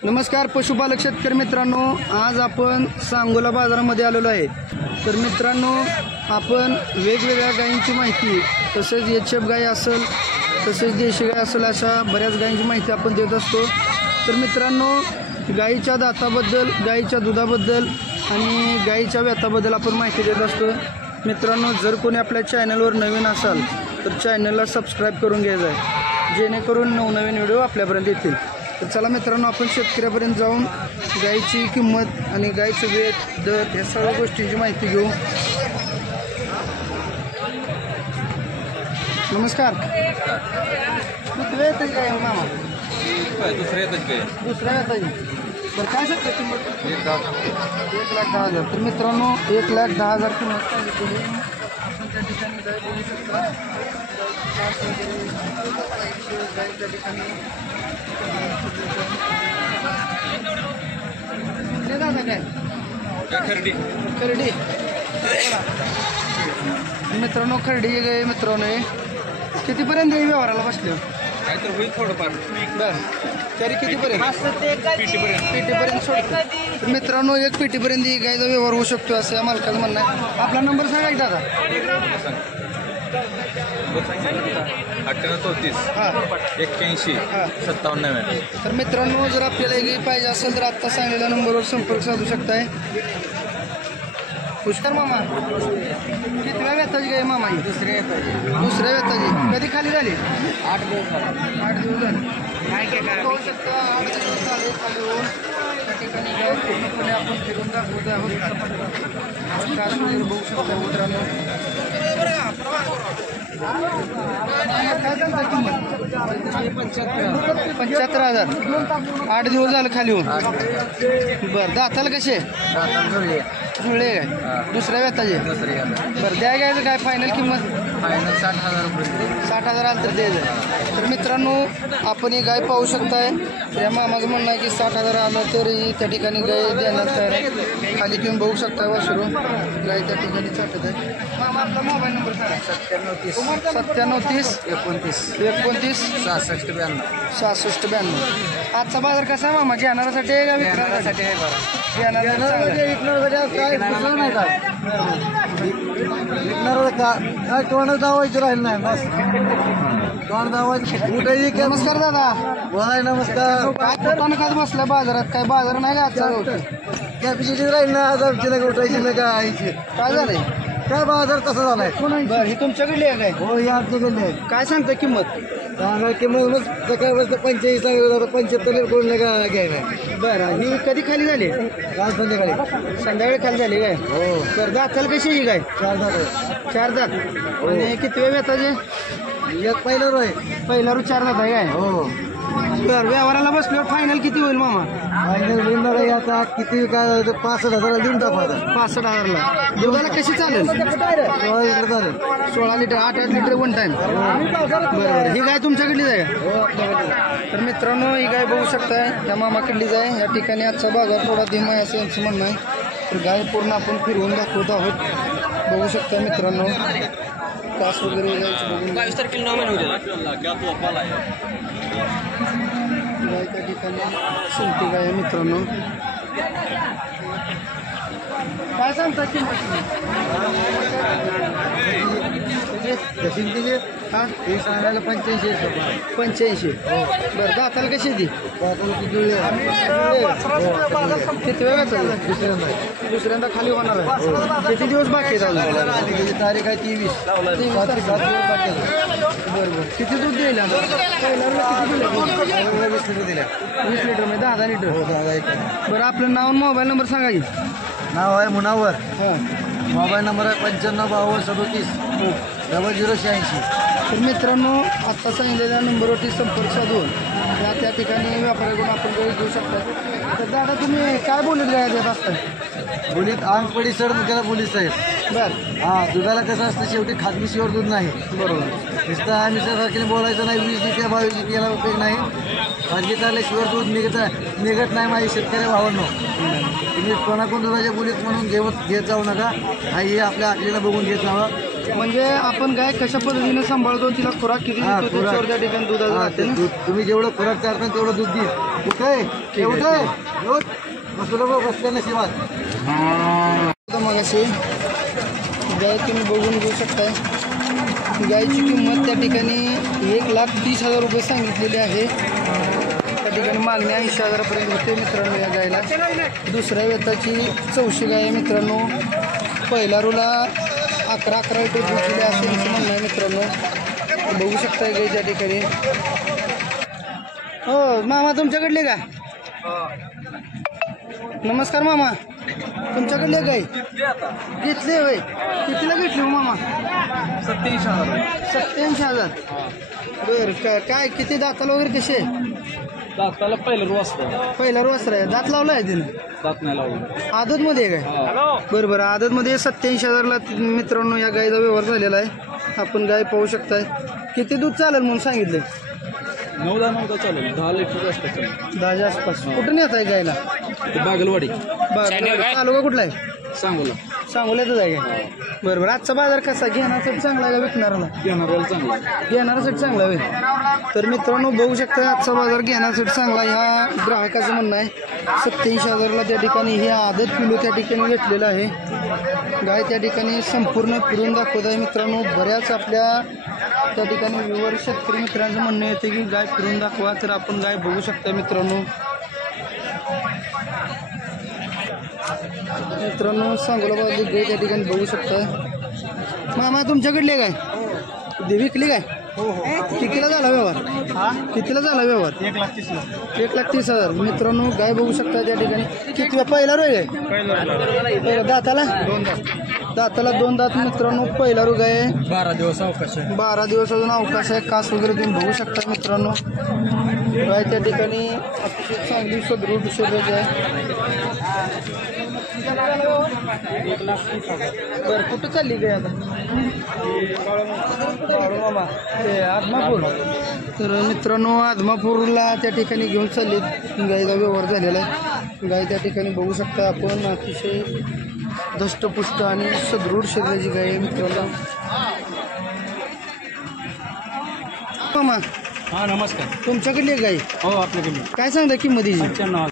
नमस्कार पशुपालक शेतकरी मित्रांनो, आज आपण सांगोला बाजारामध्ये आलेलो आहे। तर मित्रांनो, आपण वेगवेगळ्या गायींची माहिती तसेच एचएफ गाय असेल तसेच देशी गाय असेल अशा बऱ्याच गायींची माहिती आपण देत असतो। तर मित्रांनो, गायीच्या दाताबद्दल, गायीच्या दुधाबद्दल आणि गायीच्या व्यथाबद्दल आपण माहिती देत असतो। मित्रांनो, जर कोणी आपल्या चॅनलवर नवीन असाल तर चॅनलला सबस्क्राईब करून घ्यायचं आहे, जेणेकरून नवनवीन व्हिडिओ आपल्यापर्यंत येतील। तर चला मित्रांनो, आपण शेतकऱ्यापर्यंत जाऊन गायीची किंमत आणि गायीचं वेट, दर या सर्व गोष्टींची माहिती घेऊ। नमस्कार, किती वेळ येते काय मामा? दुसऱ्या येतात काय? दुसऱ्या येताची बरं, काय सांगता किंमत? 1,10,000। तर मित्रांनो, 1,10,000 किंमत सांगितलेली। आपण त्या ठिकाणी गाय बघू शकता। गायीच्या ठिकाणी खरडी खरडी मित्रांनो, खरडी गाय मित्रांनो कितीपर्यंत येईल व्यवहाराला बसले? काय तर होईल थोडंफार। बरं, तरी कितीपर्यंत? पेटीपर्यंत सोडतो। तर मित्रांनो, एक पेटीपर्यंत ही गायचा व्यवहार होऊ शकतो असं या मालकाचं म्हणणं आहे। आपला नंबर सांगा की दादा। 9834 हां 81 हां 57. तर मित्रांनो, जर आपल्याला एक पाहिजे असेल तर आत्ता सांगलेल्या नंबरवर संपर्क साधू शकताय। पुष्कर मामा, कितव्या व्यथाची गाय मामा? ही दुसऱ्या व्यथाची। कधी खाली झाली? 8 दिवस झाले। 8 दिवस झाले। काय होऊ शकतं? 8 दिवस झाले खाली होऊन त्या ठिकाणी गाय पूर्णपणे आपण फिरून दाखवत आहोत। कास वगैरे बघू शकता मित्रांनो। काय सांगता किंमत? 75,000। 8 दिवस झालं खाली होऊन। बरं, दाताला कसे? जुळले काय? दुसऱ्या व्यथाचे? बरं, द्या घ्यायचं काय फायनल किंमत? 60,000 आलं तर द्यायचं। तर मित्रांनो, आपण ही गाय पाहू शकताय। या मामाचं म्हणणं आहे की 60,000 आलं तरी त्या ठिकाणी गाय देण्यात तयार आहे। खाली घेऊन बघू शकता वासरू गाय त्या ठिकाणी चाटत आहे। मामा, आपला मोबाईल नंबर सांगा। 97 97 29 29 66 92. 66 92। आजचा बाजार कसा आहे मामा? घेणाऱ्यासाठी आहे का विकणाऱ्यासाठी? आहे बरं. काय तोंड दावायचं राहिलं नाही बस। तोंड दावायचं कुठेही। नमस्कार दादा। बोलाय नमस्कार। काय तोंड खात बसला बाजारात? काय बाजार नाही का आजचा? कॅपॅसिटी राहील ना, आजारची नका उठायची नका आईची। काय झालंय? काय बाजार कसा झालाय? बरं, ही तुमच्याकडली आहे काय? हो, ही आमच्याकडली आहे। काय सांगता किंमत? सांगा किंमत सकाळपासून 45 सांगितलं, 75 कोण नका घ्यायला। बरं, ही कधी खाली झाली? काल संध्याकाळी खाली झाली काय? हो। तर दाताला कशी ही काय? 4 दात। 4 दात। आणि किती वेळ येताचे? एक पहिला रो आहे। पहिला रो 4 दात आहे काय? हो। बरं, व्यवहाराला बसल्यावर फायनल किती होईल मामा? फायनल होईल आता किती? काय 65,000 देऊन टाका। 65,000ला दुधाला कशी चालेल? 16 लिटर चालेल। 16 लिटर, 8 लिटर वन टाइम। बरोबर, ही गाय तुमच्याकडलीच आहे का? तर मित्रांनो, ही गाय बघू शकताय त्या मामाकडलीच आहे। या ठिकाणी आजचा बाजार थोडा धीमा आहे असं यांचं म्हणणं आहे। तर गाय पूर्ण आपण फिरवून दाखवत आहोत। बघू शकता मित्रांनो, कास वगैरे बघून गाय त्या ठिकाणी सुलटी गाय आहे मित्रांनो। काय सांगता किंमत? हा, हे सांगायला 85. हो। बरं, दाताला कशी ती? किती वेळ? दुसऱ्यांदा खाली होणार आहे। किती दिवस बाकी आहे? तारीख आहे 23. बरोबर, किती दूध दिलं? किती दिलं? 20 लिटर दिल्या। 20 लिटर म्हणजे 10 लिटर? हो, 10 लिटर। बरं, आपलं नाव आणि मोबाईल नंबर सांगा की। नाव आहे मुनावर। हां, मोबाईल नंबर आहे 95 52 37 0086। तर मित्रांनो, आत्ता सांगितलेल्या नंबरवरती संपर्क साधून त्या ठिकाणी व्यापाऱ्याकडून आपण गाडी घेऊ शकता। तर दादा, तुम्ही काय बोलीत गाय देत असता? बोलीत अंगपडी सड त्याला बोलीच आहे। बरं, हां, दुधाला कसं असतं शेवटी खाजगीशिवर दूध नाही। बरोबर, नुसतं आम्ही सारखीने बोलायचं नाही 20 लिटर 22 लिटर याला उपयोग नाही। खाजगी चालल्याशिवाय दूध निघत नाही माझ्या शेतकरी भावांनो। तुम्ही कोणाकोण दुधाच्या बोलीत म्हणून घेत जाऊ नका। हे आपल्या आखरीला बघून घेत जावं। म्हणजे आपण गाय कशा पद्धतीने सांभाळतो, तिला खुराक किती देतो त्याच्यावर त्या ठिकाणी दुधाचं राहते ना। तुम्ही जेवढं खुराक चालता तेवढं दूध देईल। कुठे उठे बसलो बसल्या नशिबात मग अशी गाय तुम्ही बघून घेऊ शकताय. गायची किंमत त्या ठिकाणी 1,30,000 रुपये सांगितलेली आहे. त्या ठिकाणी मागणी 80,000पर्यंत होते मित्रांनो या गायला. दुसऱ्या वेताची चौशी गाय आहे मित्रांनो. पहिला रूला 11 लिटर दूध दिले असे म्हणणं आहे मित्रांनो. बघू शकताय गाय त्या ठिकाणी. हो मामा तुमच्याकडले का? नमस्कार मामा, तुमच्याकडले गाय घेतले होय? कितीला घेतली हो मामा? 87,000. 87,000. बरं काय किती दाताला वगैरे कसे? दाताला पहिलं वाजता. पहिला रोसर आहे. दात लावला आहे तिने? दात नाही लावलं. आदतमध्ये आहे काय? बरं बरं. आदतमध्ये 87,000ला मित्रांनो या गायचा व्यवहार झालेला आहे. आपण गाय पाहू शकताय. किती दूध चालेल म्हणून सांगितले? 9-10 चालेल. 10 लिटर जास्त चालेल. 10च्या आसपास. कुठून येत आहे गायला? बागलवाडी. बरं तालुका कुठला आहे? सांगोला. सांगोल्यातच आहे काय? बरं बरं. आजचा बाजार कसा? घेण्यासाठी चांगला आहे का विकणाराला? घेणाऱ्याला चांगलं. घेण्यासाठी चांगला होईल. तर मित्रांनो बघू शकता आजचा बाजार घेण्यासाठी चांगला ह्या ग्राहकाचं म्हणणं आहे. 87,000ला त्या ठिकाणी हे आदत किलो त्या ठिकाणी घेतलेलं आहे. गाय त्या ठिकाणी संपूर्ण फिरून दाखवत आहे मित्रांनो. बऱ्याच आपल्या त्या ठिकाणी व्यूवर शेतकरी मित्रांचं म्हणणं येते की गाय फिरून दाखवा. तर आपण गाय बघू शकता मित्रांनो. सांगोला बाजू गाय त्या ठिकाणी बघू शकता. मामा तुमच्याकडले काय विकली काय? कितीला झाला व्यवहार? कितीला झाला व्यवहार? 1,30,000. मित्रांनो गाय बघू शकता त्या ठिकाणी. किती पहिला रोग आहे? दाताला 2 दात मित्रांनो. पहिला रोग आहे. 12 दिवस अवकाश आहे. 12 दिवस अजून अवकाश आहे. कास वगैरे तुम्ही बघू शकता मित्रांनो. गाय त्या ठिकाणी अतिशय चांगली सदृढ शरीर आहे. बरं कुठं चालली गाय आता? मामा ते आदमापूर. तर मित्रांनो आदमापूरला त्या ठिकाणी घेऊन चालली गायचा व्यवहार झालेला आहे. गाय त्या ठिकाणी बघू शकता आपण. अतिशय धष्टपुष्ट आणि सदृढ शरीराची गाय आहे मित्रांनो. मामा हा नमस्कार. तुमच्याकडली गाय हो आपल्याकडे काय सांगता किंमत? 95,000.